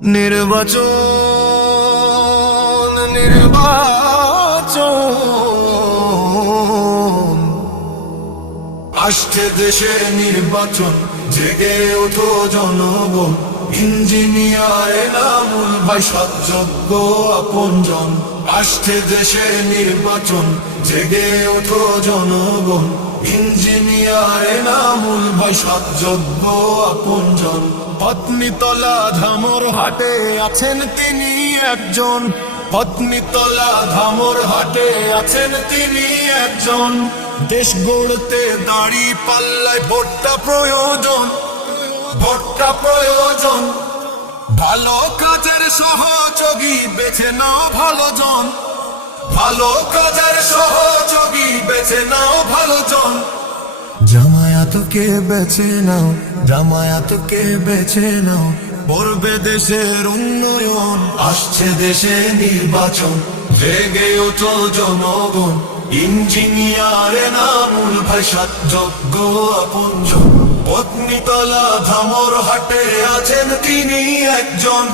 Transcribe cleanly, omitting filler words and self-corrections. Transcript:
নির্বাচন নির্বাচন আসছে দেশে নির্বাচন, জেগে ওঠো জনগণ। ইঞ্জিনিয়ার এনামুল ভাই সৎযোগ্য আপনজন। আসছে দেশে নির্বাচন, জেগে ওঠো জনগণ। ইঞ্জিনিয়ার এনামুল ভাই সৎযোগ্য আপনজন। পত্নীতলা ধামর হাটে আছেন তিনি একজন। পত্নীতলা ধামর হাটে আছেন তিনি একজন। দেশ গড়তে দাড়ি পাল্লায় ভোটটা প্রয়োজন, ভোটটা প্রয়োজন। ভালো কাজের সহযোগী বেছে নাও ভালো জন, ভালো কাজের সহযোগী বেছে নাও ভালো জন। জামায়াতকে বেছে নাও, জামায়াতকে বেছে নাও, করবে দেশের উন্নয়ন। আসছে দেশে নির্বাচন, জেগে ওঠো জনগণ। ইঞ্জিনিয়ার এনামুল ভাই সৎযোগ্য আপনজন। পত্নীতলা ধামর হাটে আছেন তিনি একজন।